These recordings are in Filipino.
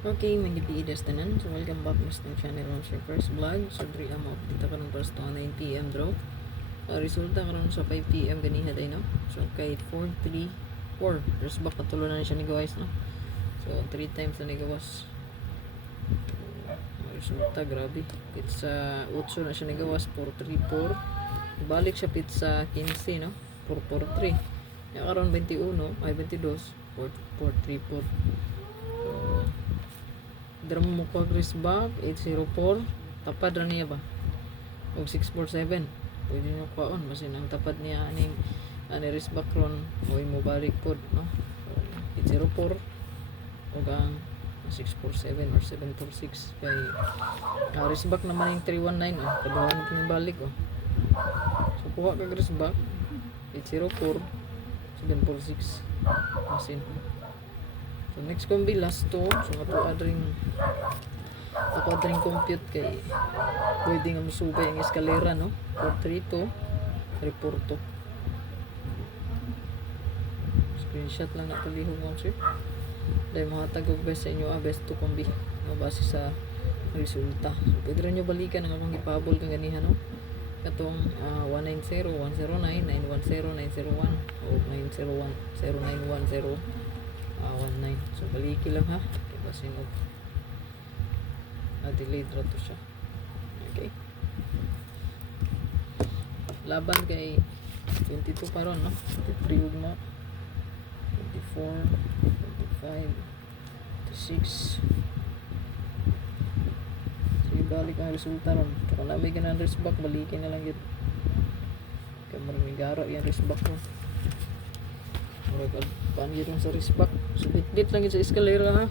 Okay, mga piidas tanan. So, welcome back mas ng channel ng Sir First Vlog. So, diri mo update ka ng first 9 p.m. draw. Resulta karon sa 5 p.m. ganiha day, no? So, kay 4-3-4. There's back patulo na siya ni guys, no? So, 3 times na ni gawas. Resulta, grabe. Pizza 8 na siya ni gawas. 4-3-4. Balik siya pizza 15, no? 4-4-3. Yung karon 21, ay 22. 4-3-4. So, drama mo ko Chris back 804 tapad ra niya ba og 647 pwede nyo kwaon masin ang tapad niya aning wrist back ron o mo balik pod no. So, 804 og ang 647 or 746 kay wrist back naman yung 319 kaduhan ko ni balik so kuha ka wrist back 804 746 masin. So next kong last to. So ako adring compute kay pwede nga musubay ang eskalera, no? 432 reporto. Screenshot lang na palihog mo sir. Dahil mahatag og best sa inyo best to kombi no, base sa resulta. So pwede rin nyo balikan ang akong ipabol kang ganihan, no? Katong 190 109 910 901 o 901 0910 19. So baliki lang ha. Diba sinog delayed rato siya. Okay. Laban kay 22 pa ron, no? 23 mo 24 25 26. So ibalik ang resulta ron. So kung namin ka ng wrist back, balikin na lang yun. Kaya maraming garo yung wrist back mo. Murag paan yun sa wrist back. So bit lang yun sa eskalera ha.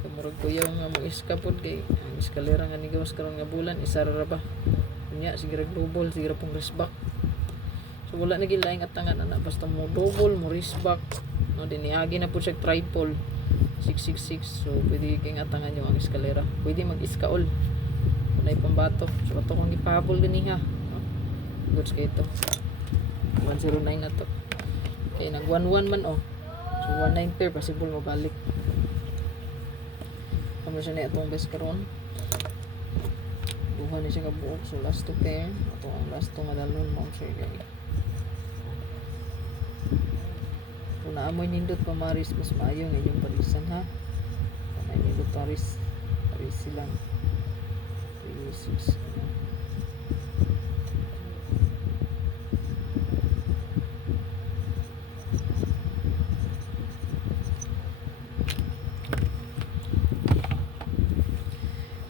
Kamurag ko yung mga iskapod kay ang eskalera nga nigawas karon nga bulan isarara ba. Kunya sigara double sigara pong wrist back. So wala na gilaing atangan ana basta mo double mo wrist back. No din niagi na pud siya triple 666. So pwede kay atangan yung ang eskalera. Pwede mag-iskaol. Kunay pambato. So ato kong ipahabol din ha. No? Goods kay ito. 109 na to. Kaya nag 11 man so 19 pair possible mo balik kamo siya na itong best karon duha ni siya kabuok. So last 2 pair ito ang last 2 nga dalon mo siya kay kung naamoy nindot pa maris mas maayo nga yung parisan ha. Kung na nindot paris silang 36.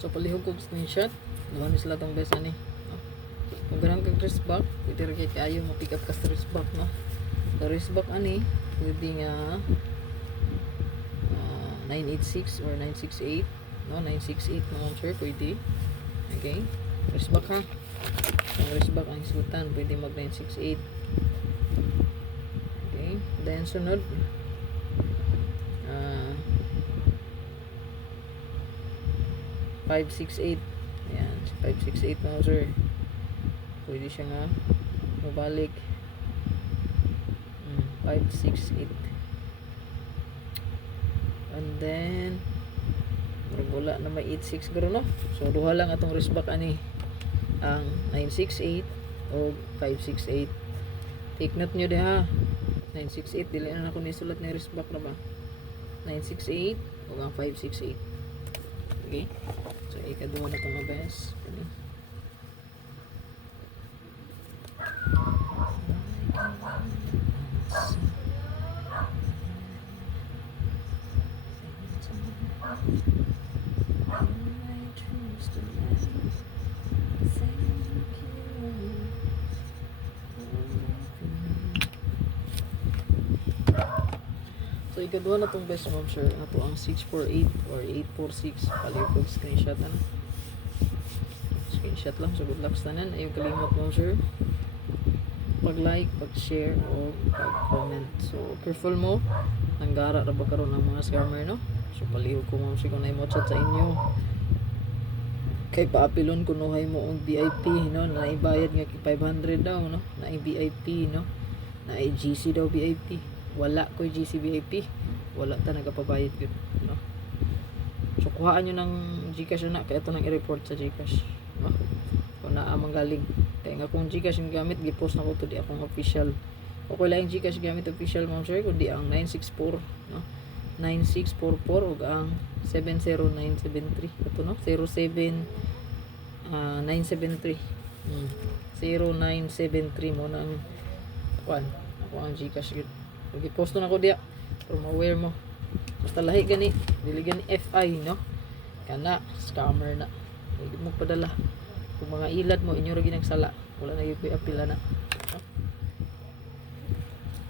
So palihog kong screenshot. Duhan sila tong best ani. No? Kung ganang kag wrist back, pwede rin kayo mo pick up ka sa wrist back, no? So wrist back ani, pwede nga 986 or 968, no? 968 naman sir, pwede. Okay? Wrist back ha. Ang wrist back ang isutan, pwede mag 968. Okay? Then sunod 568. Ayan, 568 na sir. Pwede siya nga mabalik. 568. And then wala na may 86 garo, no? So duha lang atong wrist back ani. Ang 968 o 568. Take note nyo ha. 968 dili na ako nisulat na wrist back na ba. 968 o ang 568. Okay? So, ikaduha na itong mabes. So ikaduha na tong best mom sir ato ang 648 or 846 palihog screenshot ano. Screenshot lang so good luck tanan ayo kalimot mo sir pag-like, pag-share o pag-comment. So careful mo nanggara ra ba karon ang mga scammer, no? So palihog ko mo sir kung nay mo chat sa inyo kay paapilon kunuhay mo og VIP, no? Na ibayad nga 500 daw, no? Na VIP, no? Na GC daw VIP. Wala ko GC VIP, wala ta nagapabayad yun, no? So kuhaan nyo ng Gcash na kaya ito nang i-report sa Gcash, no? Kung naamang galing kaya nga kung Gcash yung gamit gipost na ko to di akong official o kung lang yung Gcash gamit official ma'am sir kundi ang 964 no 9644 ug ang 70973 ito no 973 0973 mo nang kuan ako ang Gcash gid gipost na ko diya para ma-aware mo basta lahi gani dili gani FI no kana scammer na hindi mo padala kung mga ilad mo inyo ra ginang sala wala na gyud apila na